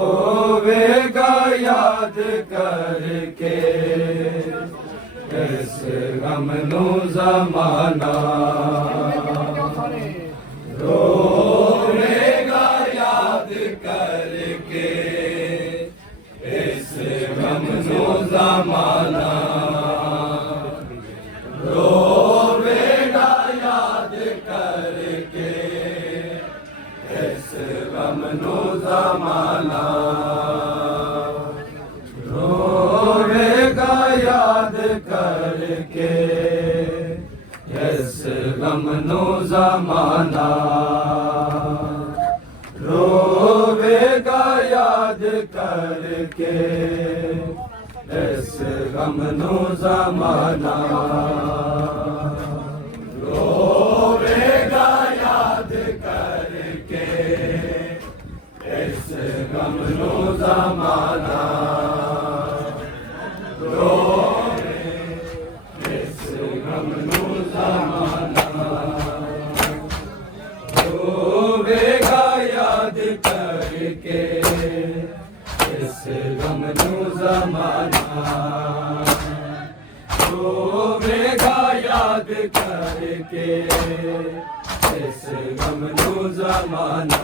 रोवेगा याद करके इस गम नु ज़माना रोवेगा याद करके इस गम नु ज़माना रोवेगा याद करके इस गम नु ज़माना रोवेगा याद करके इस गम नु ज़माना रोवेगा याद करके इस गम नु ज़माना रोवेगा याद करके इस गम नु ज़माना रोवे इस गम नु ज़माना रोवेगा याद करके इस गम नु ज़माना रोवेगा याद करके इस गम नु ज़माना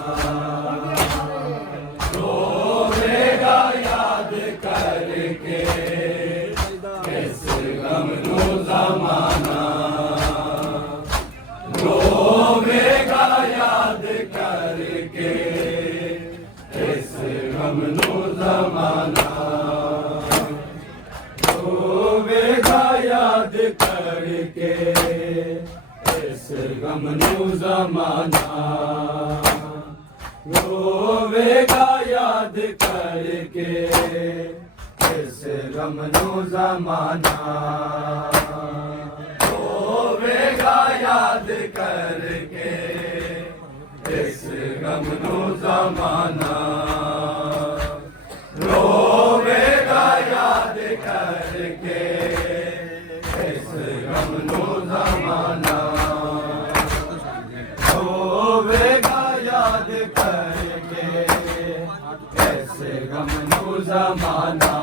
रोवेगा याद करके इस गम नु ज़माना रोवेगा याद करके इस गम ਨੂੰ ਜ਼ਮਾਨਾ ਹੋਵੇਗਾ ਯਾਦ ਕਰਕੇ ਇਸ ਗਮ ਨੂੰ ਜ਼ਮਾਨਾ ਹੋਵੇਗਾ ਯਾਦ ਕਰਕੇ ਇਸ ਗਮ ਨੂੰ ਜ਼ਮਾਨਾ ਹੋਵੇਗਾ ਯਾਦ ਕਰਕੇ ਇਸ ਗਮ ਨੂੰ ਜ਼ਮਾਨਾ ਰੋਵੇਗਾ ਯਾਦ ਕਰਕੇ ਇਸ ਗਮ ਨੂੰ ਜ਼ਮਾਨਾ ਹੋਵੇਗਾ ਯਾਦ ਕਰਕੇ ਇਸ ਗਮ ਨੂੰ ਜ਼ਮਾਨਾ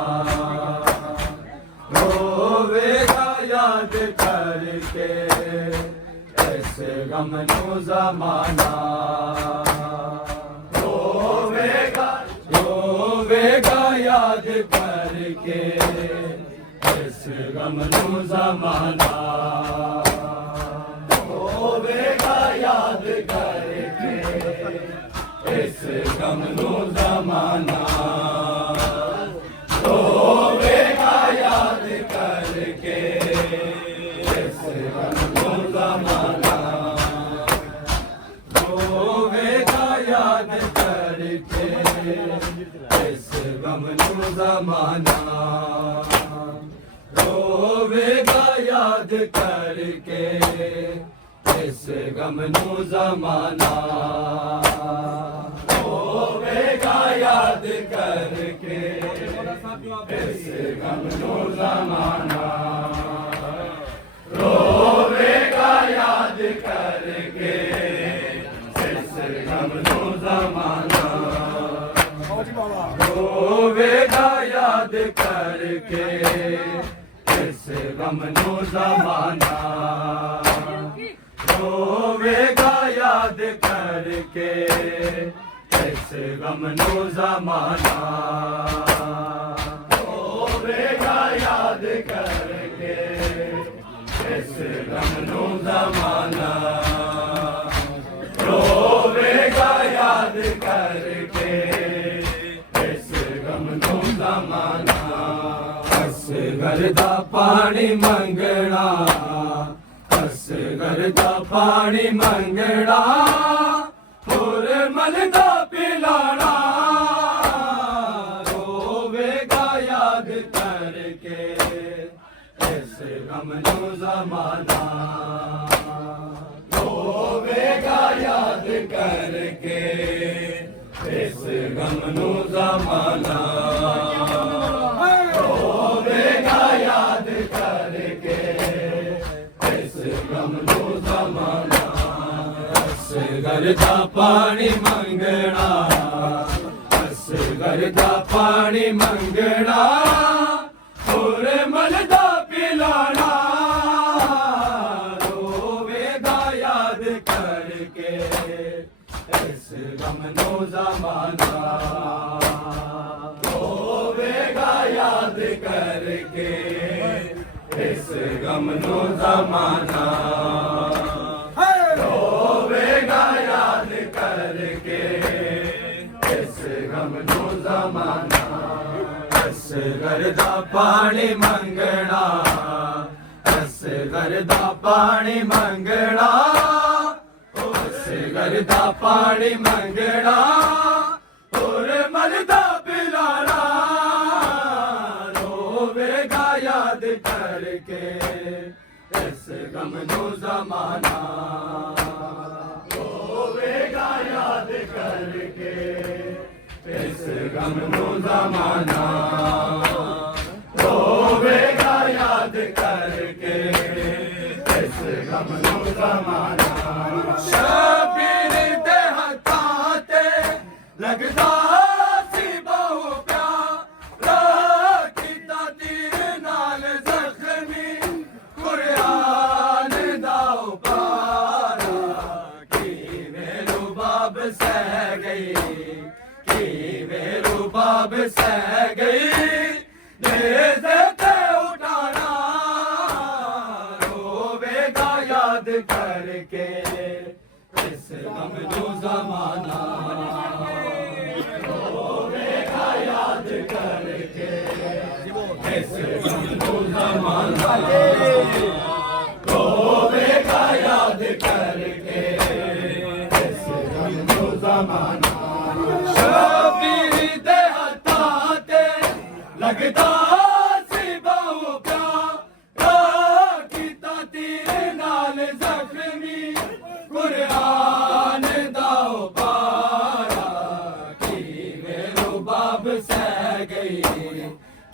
ਹੋਵੇਗਾ ਯਾਦ ਕਰਕੇ ਇਸ ਗਮ ਨੂੰ ਜ਼ਮਾਨਾ ਹੋਵੇਗਾ ਯਾਦ ਕਰਕੇ ਇਸ ਗਮ ਨੂੰ ਜ਼ਮਾਨਾ ਹੋਵੇਗਾ ਯਾਦ ਕਰਕੇ ਇਸ ਗਮ ਨੂੰ ਜ਼ਮਾਨਾ ਹੋਵੇਗਾ ਯਾਦ ਕਰਕੇ ਇਸ ਗਮ ਨੂੰ ਜ਼ਮਾਨਾ ਹੋਵੇਗਾ ਯਾਦ ਕਰਕੇ ਇਸ ਗਮ ਨੂੰ ਜ਼ਮਾਨਾ ਹੋਵੇਗਾ ਯਾਦ ਕਰਕੇ ਇਸ ਗਮ ਨੂੰ ਜ਼ਮਾਨਾ ਹੋਵੇਗਾ ਯਾਦ ਕਰਕੇ ਇਸ ਗਮ ਨੂੰ ਜ਼ਮਾਨਾ ਹੋਵੇਗਾ ਯਾਦ ਕਰਕੇ ਇਸ ਗਮ ਨੂੰ ਜ਼ਮਾਨਾ ਹੋਵੇਗਾ ਯਾਦ ਕਰਕੇ ਇਸ ਗਮ ਨੂੰ ਜ਼ਮਾਨਾ ਹੋਵੇਗਾ ਯਾਦ ਕਰਕੇ ਇਸ ਗਮ ਨੂੰ ਜ਼ਮਾਨਾ ਹੋਵੇਗਾ ਯਾਦ ਕਰਕੇ ਇਸ ਗਮ ਨੂੰ ਜ਼ਮਾਨਾ ਹੋਵੇਗਾ ਯਾਦ ਕਰਕੇ ਇਸ ਗਮ ਨੂੰ ਜ਼ਮਾਨਾ ਅਸਗਰ ਦਾ ਪਾਣੀ ਮੰਗਣਾ ਅਸਗਰ ਦਾ ਪਾਣੀ ਮੰਗਣਾ ਹੋਰ ਮਨ ਦਾ ਪਿਲਾਣਾ ਹੋਵੇਗਾ ਯਾਦ ਕਰਕੇ ਇਸ ਗਮ ਨੂੰ ਜ਼ਮਾਨਾ ਹੋਵੇਗਾ ਯਾਦ ਕਰਕੇ ਇਸ ਗਮ ਨੂੰ ਜ਼ਮਾਨਾ ਹੋਵੇਗਾ ਯਾਦ ਕਰਕੇ ਇਸ ਗਮ ਨੂੰ ਜ਼ਮਾਨਾ ਅਸਗਰ ਦਾ ਪਾਣੀ ਮੰਗਣਾ ਅਸਗਰ ਦਾ ਪਾਣੀ ਮੰਗਣਾ ਹੋਰ ਮਨ ਦਾ ਪਿਲਾਣਾ ਹੋਵੇਗਾ ਯਾਦ ਕਰਕੇ ਇਸ ਗਮ ਨੂੰ ਜ਼ਮਾਨਾ ਹੋਵੇਗਾ ਯਾਦ ਕਰਕੇ ਇਸ ਗਮ ਨੂੰ ਜ਼ਮਾਨਾ ਹੋਵੇਗਾ ਯਾਦ ਕਰਕੇ ਇਸ ਗਮ ਨੂੰ ਜ਼ਮਾਨਾ ਅਸਗਰ ਦਾ ਪਾਣੀ ਮੰਗਣਾ ਅਸਗਰ ਦਾ ਪਾਣੀ ਮੰਗਣਾ ਅਸਗਰ ਦਾ ਪਾਣੀ ਮੰਗਣਾ ਹੋਰ ਮਨ ਦਾ ਪਿਲਾਣਾ ਹੋਵੇਗਾ ਯਾਦ ਕਰਕੇ ਇਸ ਗਮ ਨੂੰ ਜ਼ਮਾਨਾ ਹੋਵੇਗਾ ਯਾਦ ਕਰਕੇ ਇਸ ਗਮ ਨੂੰ ਜ਼ਮਾਨਾ ਹੋਵੇਗਾ ਯਾਦ ਕਰਕੇ ਇਸ ਗਮ ਨੂੰ ਜ਼ਮਾਨਾ ਸ਼ਬੀਰ ਦੇ ਹੱਥਾਂ ਤੇ ਲੱਗਦਾ ਸੀ ਬਹੁ ਪਿਆਰਾ ਕੀਤਾ ਤੀਰ ਨਾਲ ਜ਼ਖਮੀ ਕੁਰਾਨ ਦਾ ਉਪਾਰਾ ਕਿਵੇਂ ਰੁਬਾਬ ਸਹਿ ਗਈ ਕਿਵੇਂ ਰੁਬਾਬ ਸਹਿ ਗਈ ਨੇਜ਼ੇ ਤੇ ਉਠਾਣਾ ਰੋਵੇਗਾ ਯਾਦ ਕਰਕੇ ਇਸ ਗਮ ਨੂੰ ਜ਼ਮਾਨਾ ਹੋਵੇਗਾ इस गम को ज़माना रोवेगा याद करके, इस गम को ज़माना। शबीर दे हत्था ते लगदा सी बाहों प्या, कीता तीर नाल ज़ख्मी कुरान दा पारा, किवें रुबाब सह गई,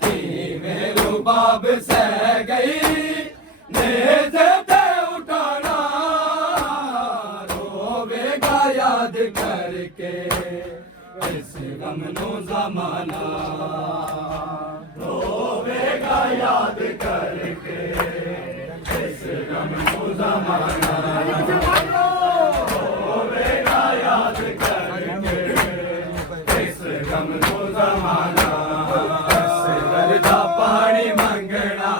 किवें रुबाब सह गई, नेज़े ते उठाना रोवेगा याद करके, इस गम नो ज़माना रोवेगा याद करके, इस गम नो ज़माना रोवेगा याद करके, इस गम नो ज़माना। असगर दा पानी मंगना,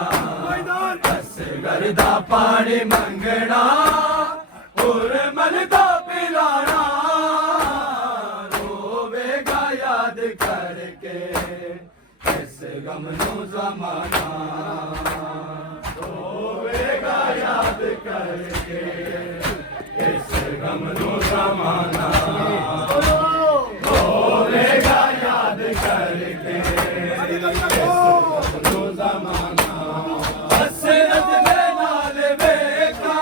असगर दा पानी मंगना, उर्मल दा पिलाना रोवेगा याद करके, इस गम नो ज़माना रोवेगा याद करके, इस गम नो ज़माना रोवेगा याद करके, इस गम नो ज़माना। हसरत दे नाल वेखा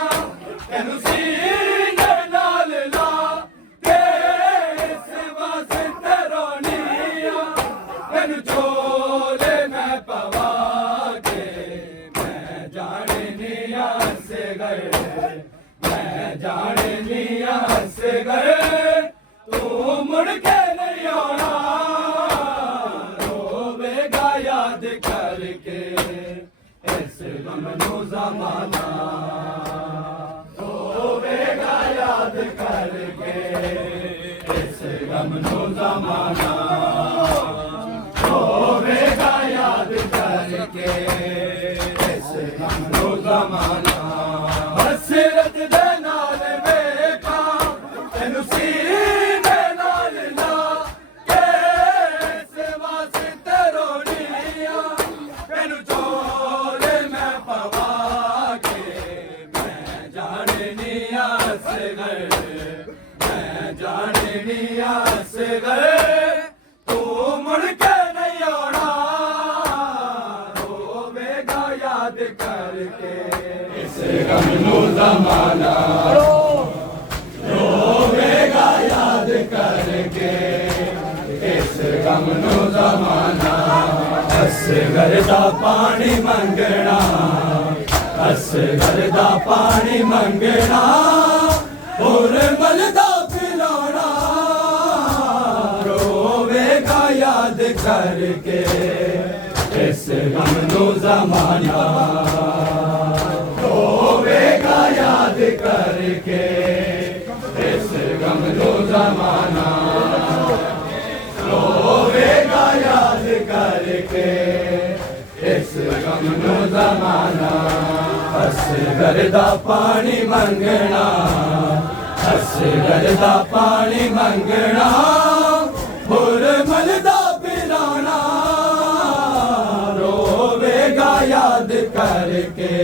तैनू सीने नाल ला के, इस वास्ते रोनिया तैनू झोले मैं पवा के, मैं जानिया असगर, मैं जानिया असगर, तू मुड़ के नहीं आना रोवेगा याद करके, इस गम नो ज़माना रोवेगा याद करके, इस गम नो ज़माना रोवेगा याद करके, इस गम नो ज़माना। हसरत दे नाल वेखा तैनू सीने नाल ला के, इस वास्ते रोनिया तैनू झोले मैं पवा के, मैं जानिया असगर, मैं जानिया असगर, तू मुड़ के नहीं आना रोवेगा याद करके, इस गम नो ज़माना रोवेगा याद करके, इस गम नो ज़माना। असगर दा पानी मंगना, असगर दा पानी मंगना, उर्मल दा पिलाना रोवेगा याद करके, इस गम नो ज़माना रोवेगा याद करके, इस गम नो ज़माना रोवेगा याद करके, इस गम नो ज़माना। असगर दा पानी मंगना, असगर दा पानी मंगना, उर्मल दा पिलाना रोवेगा याद करके,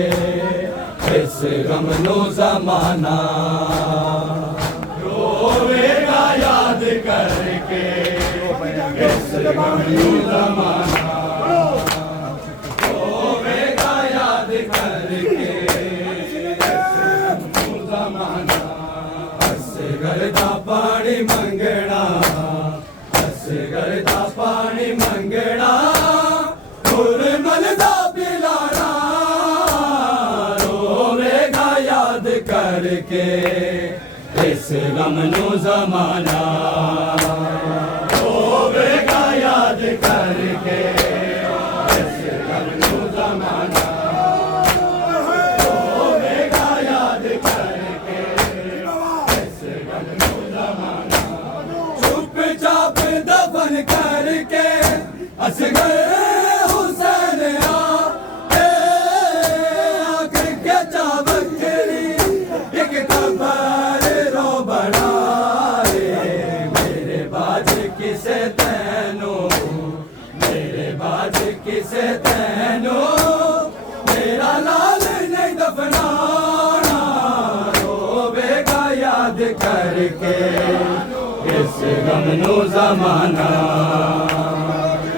इस गम नो ज़माना रोवेगा याद करके, इस गम नो ज़माना रोवेगा याद करके, इस गम नो ज़माना। असगर दा पानी मंगना, असगर दा पानी मंगना, उर्मल दा पिलाना रोवेगा याद करके, इस गम नो ज़माना रोवेगा याद करके, इस गम नो ज़माना रोवेगा याद करके, इस गम नो ज़माना। चुपचाप दफन करके असगर हुसैन आखिर के चावकरी, एक कबर रो बना रे किसे तैनो मेरा लाल नहीं दफनाना रोवेगा याद करके इस गम नो ज़माना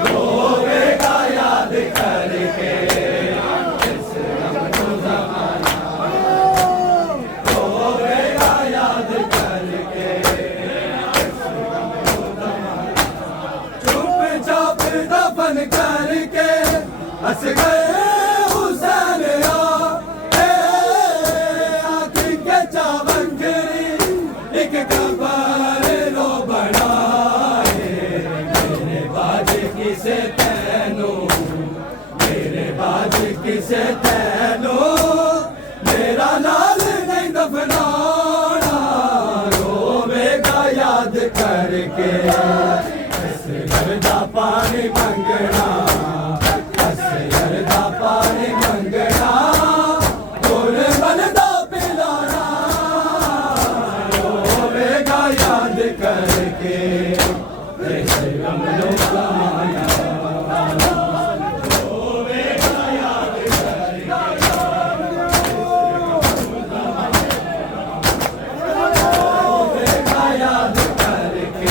रोवेगा याद करके इस गम नो ज़माना रोवेगा याद करके इस गम नो ज़माना चुपचाप दफन करके हंस गए हुसैन आँख के चावंगरी एक कबर लो बनाए मेरे बाज किसे तैनो मेरे बाज किसे तैनो मेरा लाल नहीं दफनाना रोवेगा याद करके इस गर्दा पानी मंगना इस गर्दा पानी मंगना और बलदा पिलाना रोवेगा याद करके इस गम नो ज़माना रोवेगा याद करके रोवेगा याद करके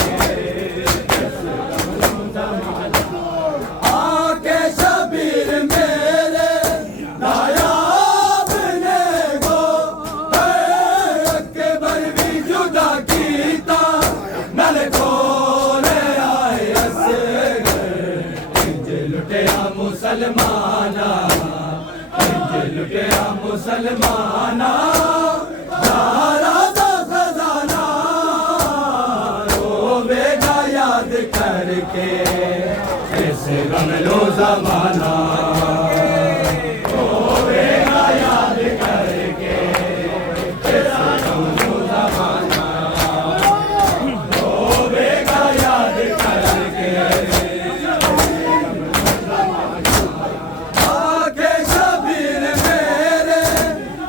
आके शबीर मेरे नायाब ने गो अकबर भी जुदा कीता नल खोले आए असगर इंज लुटिया मुसलमाना इंज लुटिया मुसलमाना ज़हरा दा खजाना रोवेगा याद करके इस गम नो ज़माना रोवेगा याद करके इस गम नो ज़माना रोवेगा याद करके आके शबीर मेरे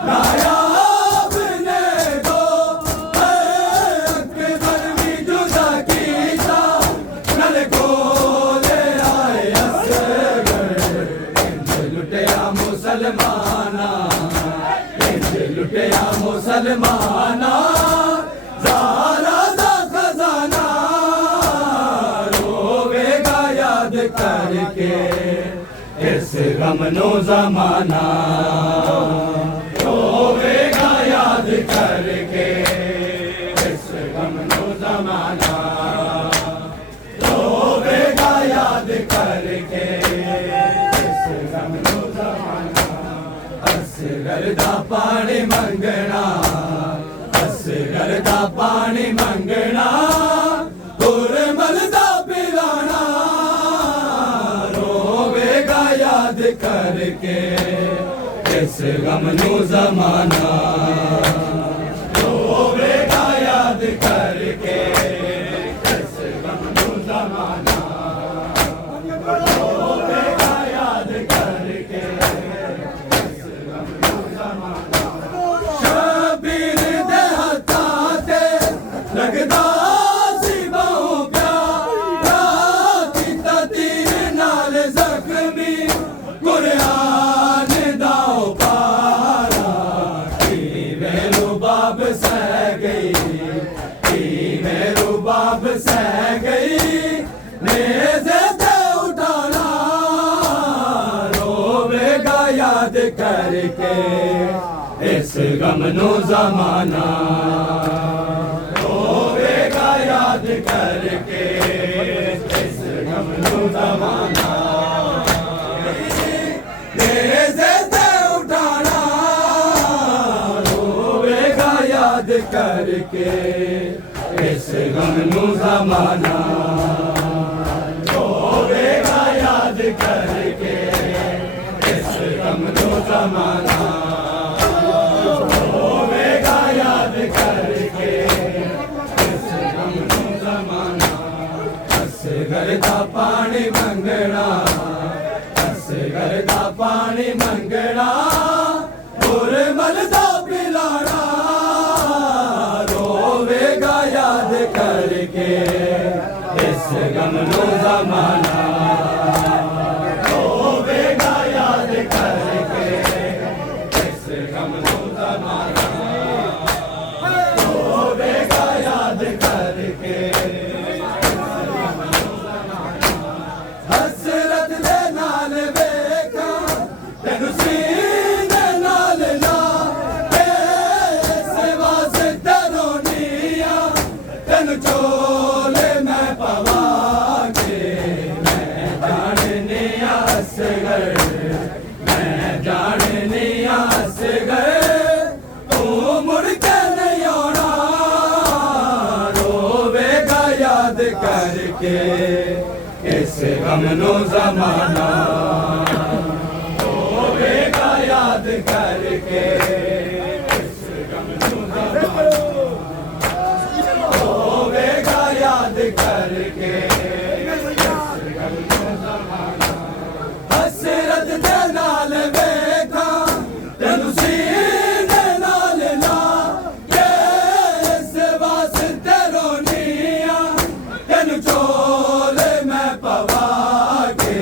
नायाब ने गो अकबर भी जुदा कीता नल खोले आए असगर इंज लुटिया मुसलमाना इंज लुटिया मुसलमाना ज़हरा दा खजाना रोवेगा याद करके इस गम नो ज़माना रोवेगा याद करके इस गम नो ज़माना रोवेगा याद करके इस गम नो ज़माना असगर दा पानी मंगना असगर दा पानी मंगना गुरमल दा पिलाना रोवेगा याद करके इस गम नो ज़माना रोवेगा याद करके इस गम नो ज़माना रोवेगा याद करके इस गम नो ज़माना शबीर दे हत्थां ते लगदा सी बहु प्यार कीता तीर नाल ज़ख्मी कुरान दा पारा किवें रुबाब सह गई किवें रुबाब सह गई नेज़े ते उठाना रोवेगा याद करके इस गम नो ज़माना रोवेगा याद करके इस गम नो ज़माना नेज़े ते उठाना रोवेगा याद करके इस गम नो ज़माना रोवेगा याद करके इस गम नो ज़माना रोवेगा याद करके इस गम नो ज़माना असगर दा पानी मंगना असगर दा पानी मंगना गुरमल दा पिलाना रोवेगा याद करके इस गम नो ज़माना असगर मैं जाने असगर तू मुड़ के नहीं आना रोवेगा याद करके इस गम नो जमाना रोवेगा याद करके इस गम नो जमाना रोवेगा याद करके हसरत दे नाल वेखा तेनू सीने नाल ला के इस वास्ते रोनिया तेनू चोल मैं पवा के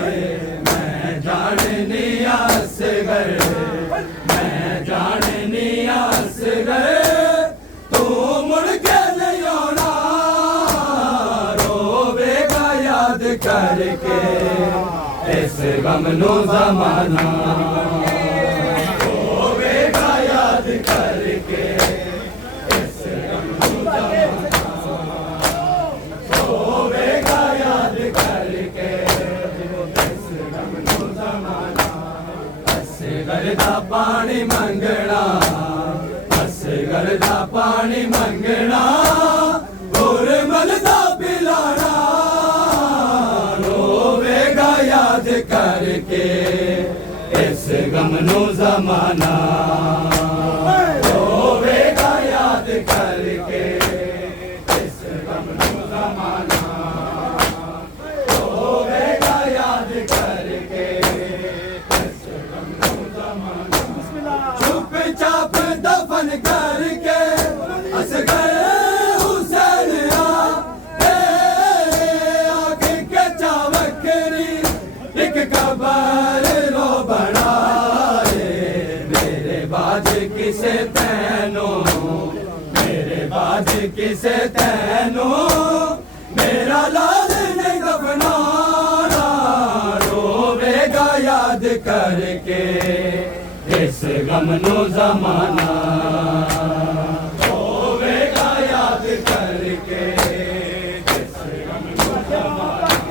मैं जाननी असगर मैं जाननी असगर तू मुड़ के नहीं आना रोवेगा याद करके इस गम नो जमाना रोवेगा याद करके इस गम नो जमाना रोवेगा याद करके इस गम नो जमाना असगर दा पानी मंगना असगर दा पानी मंगना गुरमल दा पिलाना रोवेगा याद करके इस गम नो जमाना रोवेगा याद करके इस गम नो जमाना रोवेगा याद करके इस गम नो जमाना चुप चाप दफन करके असगर हुसैन आँख के चावकरी एक कबर रो बनाए मेरे बाज किसे तैनो मेरे बाज किसे तैनो मेरा लाल नहीं दफनाना रोवेगा याद करके इस गम नो जमाना रोवेगा याद करके इस गम नो जमाना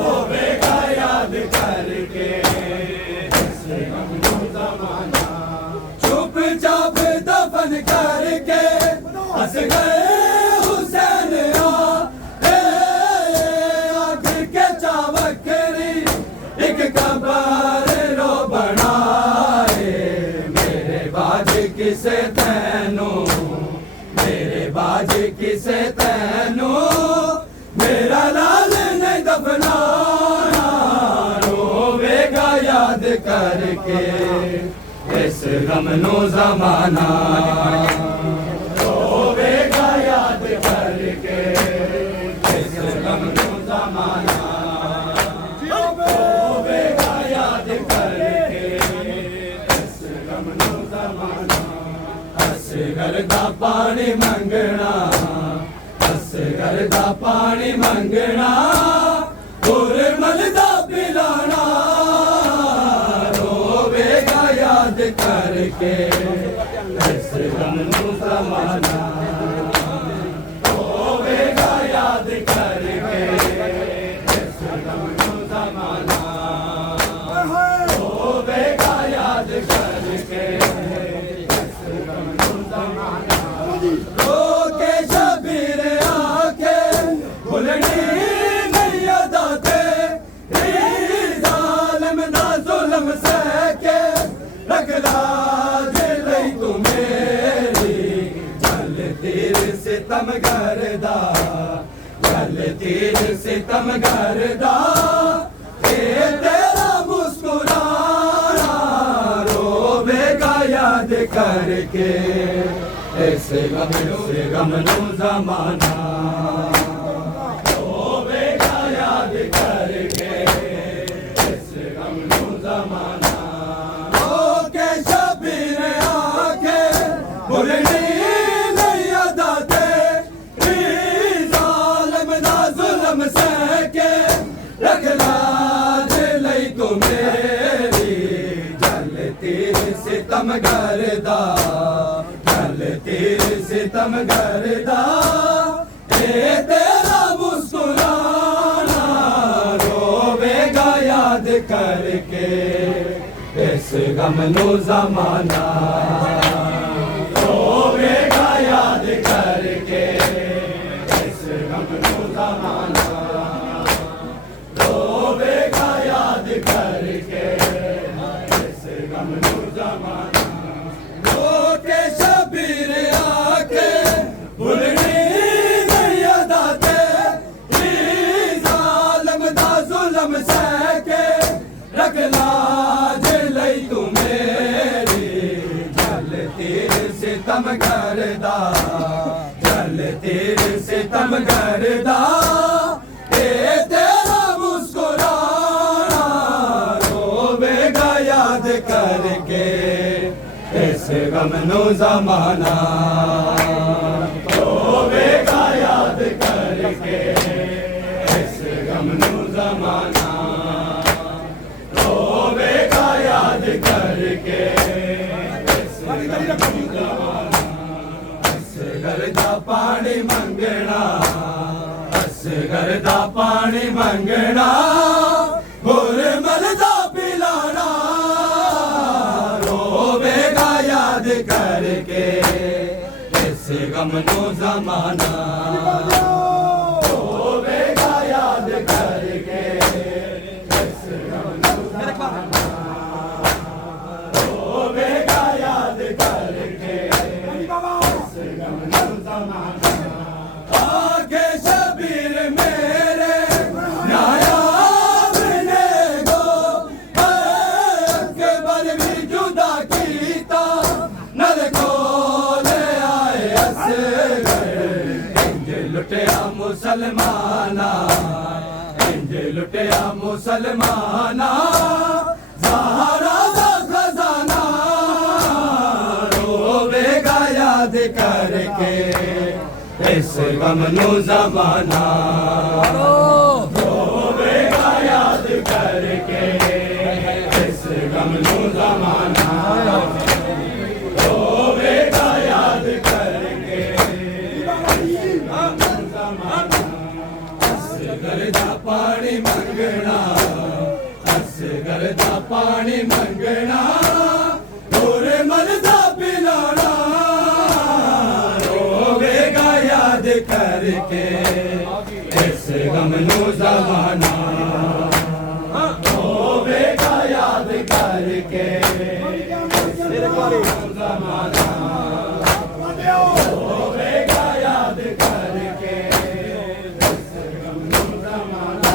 रोवेगा याद करके इस गम नो जमाना चुप चाप दफन करके हंस गए हुसैन आँख के चावकरी एक कबर रो बनाए मेरे बाज किसे तैनो मेरे बाज किसे तैनो मेरा लाल नहीं दफनाना रोवेगा याद करके इस गम नो जमाना रोवेगा याद करके इस गम नो जमाना रोवेगा याद करके इस गम नो जमाना असगर दा पानी मंगना असगर दा पानी मंगना गुरमल दा पिलाना रोवेगा याद करके इस गम नो जमाना रोवेगा याद करके इस गम नो जमाना रोवेगा याद करके इस गम नो जमाना रोके शबीर आके भुलनी नहीं अदाते जालिम ना जुल्म सहके रखला दिल तू मेरी चल तीर सितम करदा चल तीर सितम करदा तेरा मुस्कुराना रोवेगा याद करके इस गम नो जमाना रोवेगा याद करके इस गम नो जमाना ओके शबीर आके भुलनी नहीं अदाते जालिम ना जुल्म सहके रखला दिल तू मेरी जल तीर सितम करदा तेरे सितम करदा तेरा मुस्कुराना रोवेगा याद करके इस गम नू ज़माना रोवेगा याद करके इस गम नू ज़माना रोवेगा याद करके इस गम नू ज़माना रोके शबीर आके भुलनी नहीं अदा ते ज़ालिम दा जुल्म सहके रख लाज लई तू मेरी जल तेरे सितम करदा जल तेरे सितम करदा ए तेरा मुस्कुराना रोवेगा याद करके इस गम नू ज़माना रोवेगा याद करके इस गम नू ज़माना रोवेगा याद करके इस गम नू ज़माना असगर दा पानी मंगना असगर दा पानी मंगना गुरमल दा पिलाना रोवेगा याद करके इस गम नू ज़माना रोवेगा याद करके इस गम नू ज़माना रोवेगा याद करके इस गम नू ज़माना आगे शबीर मेरे नायाब ने गो अकबर भी जुदा कीता नल कोले आए असगर इंज लुटिया मुसलमाना इंज लुटिया मुसलमाना ज़हरा दा खजाना रोवेगा याद करके इस गम नू ज़माना रोवेगा याद करके इस गम नू ज़माना रोवेगा याद करके असगर दा पानी मंगना असगर दा पानी मंगना गुरमल दा पिलाना रोवेगा याद करके इस गम नू ज़माना रोवेगा याद करके इस गम नू ज़माना रोवेगा याद करके इस गम नू ज़माना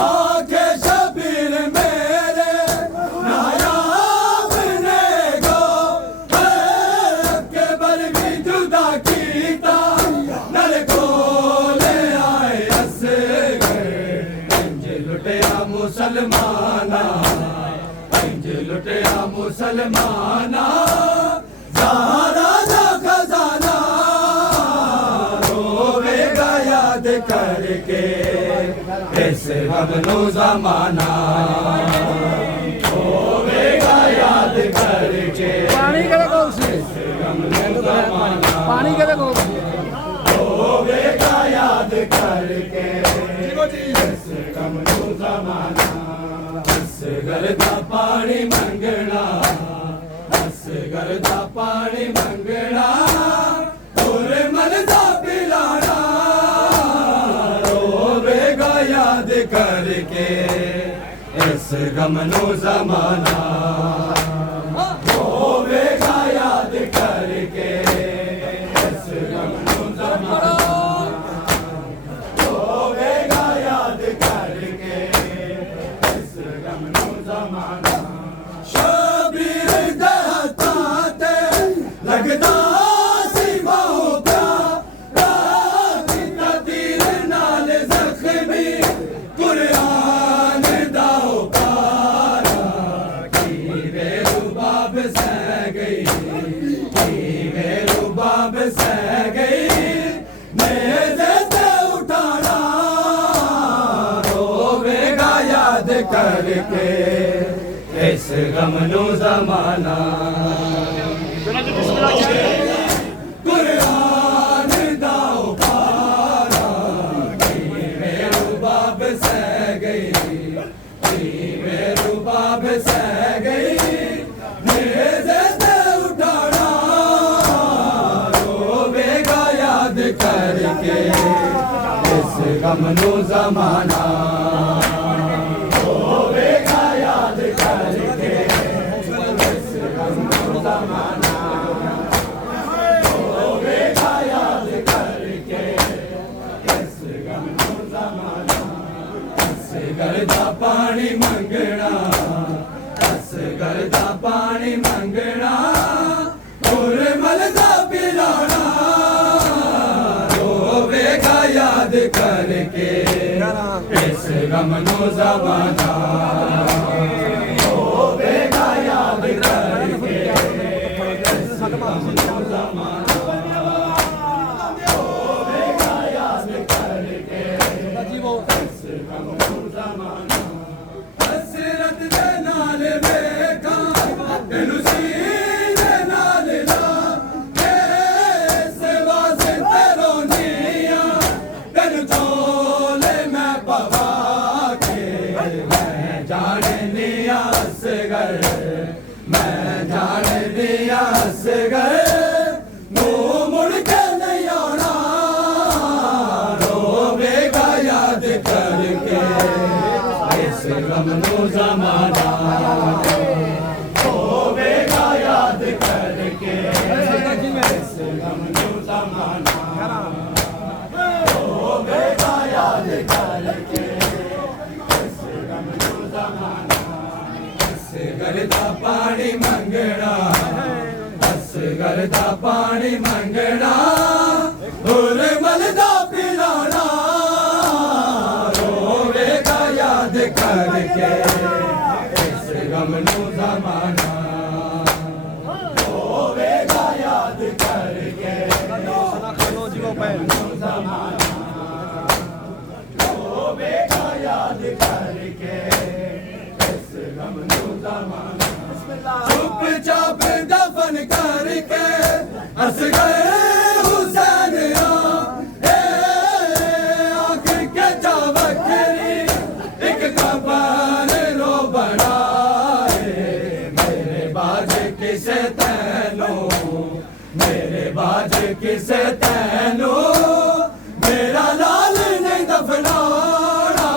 आके शबीर मेरे नायाब ने गो अकबर भी जुदा कीता नल कोले आए असगर इंज लुटिया मुसलमाना इंज लुटिया मुसलमाना ज़हरा दा खजाना रोवेगा याद करके इस गम नू ज़माना रोवेगा याद करके इस गम नू ज़माना पानी के देखो रोवेगा याद करके इस गम नू ज़माना असगर दा पानी मंगना असगर दा पानी मंगना गुरमल दा पिलाना रोवेगा याद करके इस गम नू ज़माना रोवेगा याद करके इस गम नू ज़माना रोवेगा याद करके इस गम नू ज़माना शबीर दे हत्थां ते लगदा सी बाहों प्या रात तीर नाल ज़ख्मी कुरान दा उकारा कीवे रुबाब सह गई कीवे रुबाब सह गई नेज़े ते उठाना रोवेगा याद करके इस गम नू ज़माना कुरान दा उकारा कीवे रुबाब सह गई कीवे सह गई नेज़े से उठाना रोवेगा याद करके इस गम नू ज़माना रोवेगा याद करके इस गम नू ज़माना रोवेगा याद करके इस गम नू ज़माना असगर दा पानी मंगना असगर दा पानी मंगना मुरमल दा पिलाना रोवेगा याद करके इस गम नू ज़माना रोवेगा याद करके इस गम नू ज़माना रोवेगा याद करके इस गम नू ज़माना हसरत दे नाल वेखा तेनू सीने नाल ला इस वास्ते रोनिया तेनू चोले मैं पवा के मैं जाननी असगर मैं जाननी असगर मुँह मुड़ के नहीं आना रोवेगा याद करके इस गम नू ज़माना रोवेगा याद करके इस गम नू ज़माना रोवेगा याद करके इस गम नू ज़माना असगर दा पानी मंगना असगर दा पानी मंगना मुरमल दा पिलाना रोवेगा याद करके इस गम नू ज़माना रोवेगा याद करके इस गम नू ज़माना रोवेगा याद करके इस गम नू ज़माना चुपचाप दफन करके असगर हुसैन आखिर के चावकरी एक कबर रो बनाए मेरे बाज किसे तैनो मेरे बाज किसे तैनो मेरा लाल नहीं दफनाना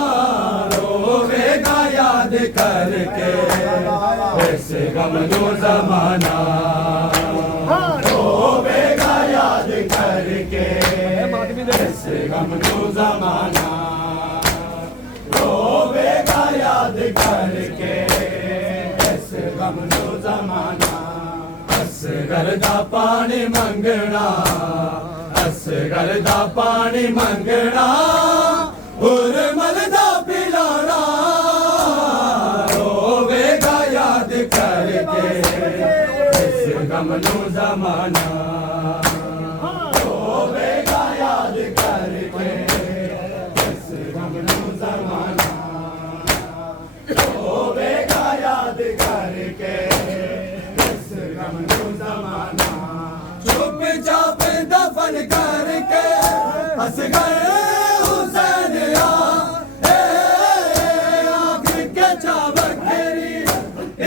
रोवेगा याद करके इस गम नू ज़माना रोवेगा याद करके इस गम नू ज़माना रोवेगा याद करके इस गम नू ज़माना असगर दा पानी मंगना असगर दा पानी मंगना मुरमल दा पिलाना रोवेगा याद करके इस गम नू ज़माना रोवेगा याद करके इस गम नू ज़माना रोवेगा याद करके इस गम नू ज़माना चुपचाप दफन करके असगर हुसैन आखिर के चावकरी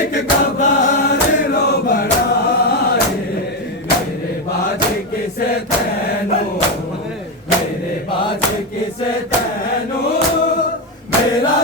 एक कबर लो बनाए मेरे बाज किसे तैनो मेरे बाज किसे तैनो मेरा